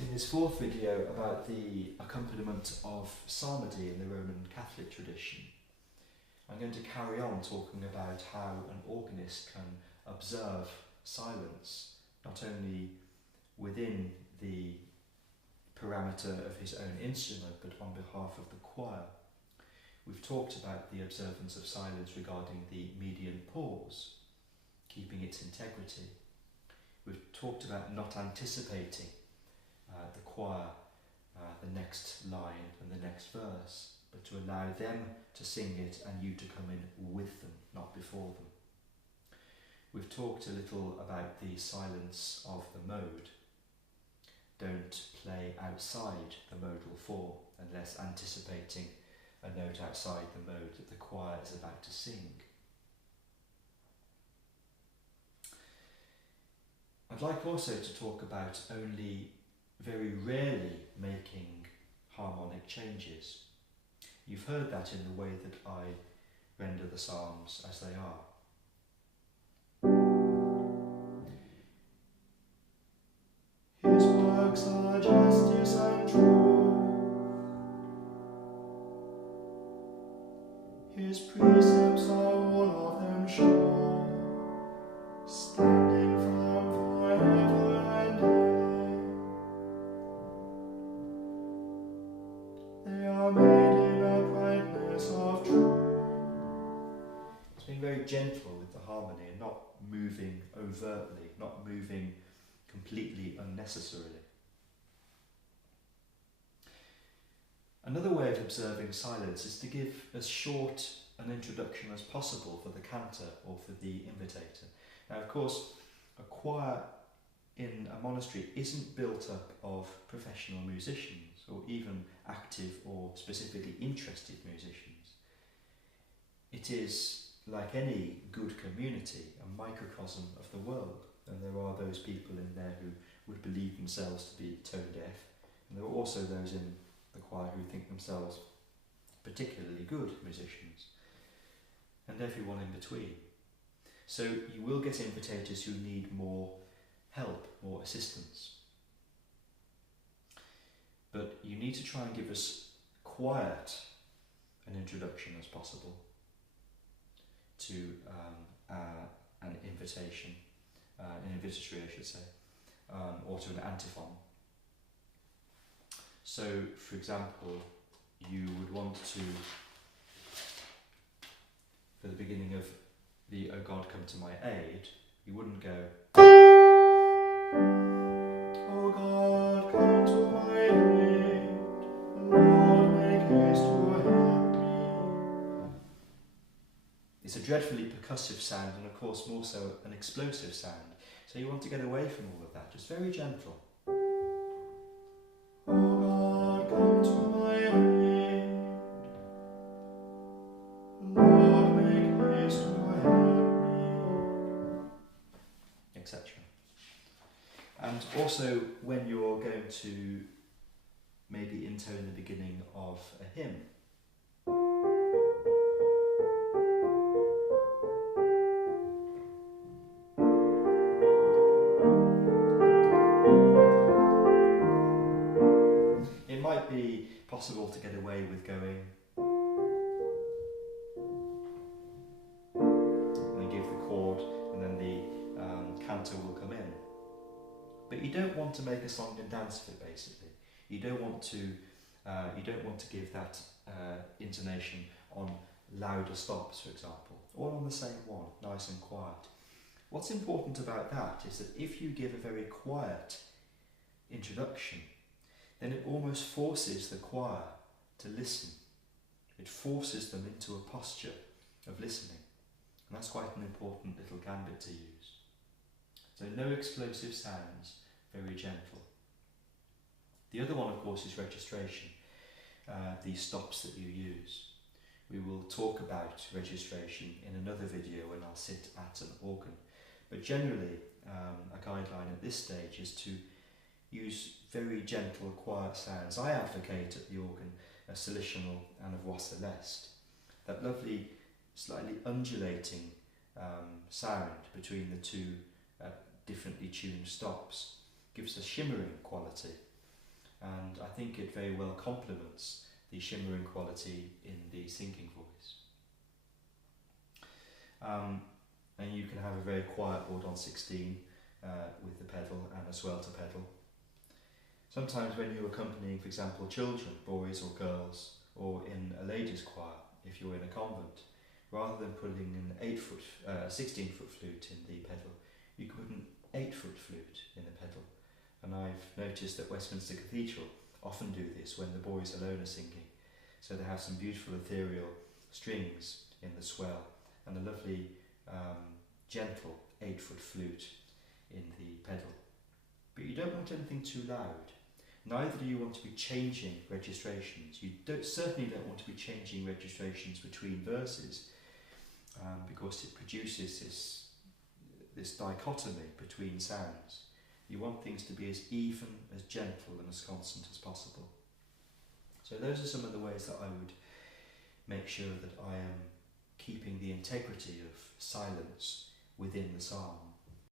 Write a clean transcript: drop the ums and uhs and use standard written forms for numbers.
In this fourth video about the accompaniment of Psalmody in the Roman Catholic tradition, I'm going to carry on talking about how an organist can observe silence, not only within the parameter of his own instrument, but on behalf of the choir. We've talked about the observance of silence regarding the median pause, keeping its integrity. We've talked about not anticipating the choir, the next line and the next verse, but to allow them to sing it and you to come in with them, not before them. We've talked a little about the silence of the mode. Don't play outside the modal form unless anticipating a note outside the mode that the choir is about to sing. I'd like also to talk about only very rarely making harmonic changes. You've heard that in the way that I render the psalms as they are. His works are justice and truth. His precepts are all of them sure, standing firm forever and ever. They are made in uprightness of truth. It's being very gentle with the harmony and not moving overtly, not moving completely unnecessarily. Another way of observing silence is to give as short an introduction as possible for the cantor or for the invitator. Now, of course, a choir in a monastery isn't built up of professional musicians or even active or specifically interested musicians. It is, like any good community, a microcosm of the world. And there are those people in there who would believe themselves to be tone deaf, and there are also those in the choir who think themselves particularly good musicians, and everyone in between. So you will get invitators who need more help, more assistance. But you need to try and give as quiet an introduction as possible to an invitation. An invitatory, I should say, or to an antiphon. So, for example, you would want to, for the beginning of the "O God, come to my aid," you wouldn't go, "O God, come to my aid, Lord, make haste to help me." It's a dreadfully percussive sound, and of course more so an explosive sound. So you want to get away from all of that, just very gentle. O God, come to my aid, Lord, make haste to help me, etc. And also when you're going to maybe intone the beginning of a hymn, be possible to get away with going and then give the chord and then the cantor will come in. But you don't want to make a song and dance of it, basically. You don't want to give that intonation on louder stops, for example, or on the same one, nice and quiet. What's important about that is that if you give a very quiet introduction, then it almost forces the choir to listen. It forces them into a posture of listening. And that's quite an important little gambit to use. So no explosive sounds, very gentle. The other one, of course, is registration, these stops that you use. We will talk about registration in another video when I'll sit at an organ. But generally, a guideline at this stage is to use very gentle, quiet sounds. I advocate at the organ a Cistercian and a voix celeste, that lovely, slightly undulating sound between the two differently tuned stops gives a shimmering quality and I think it very well complements the shimmering quality in the singing voice. And you can have a very quiet board on 16 with the pedal and a swelter pedal. Sometimes when you're accompanying, for example, children, boys or girls, or in a ladies' choir, if you're in a convent, rather than putting an 16-foot flute in the pedal, you can put an 8-foot flute in the pedal. And I've noticed that Westminster Cathedral often do this when the boys alone are singing. So they have some beautiful ethereal strings in the swell and a lovely gentle 8-foot flute in the pedal. But you don't want anything too loud. Neither do you want to be changing registrations. You certainly don't want to be changing registrations between verses, because it produces this dichotomy between sounds. You want things to be as even, as gentle and as constant as possible. So those are some of the ways that I would make sure that I am keeping the integrity of silence within the psalm.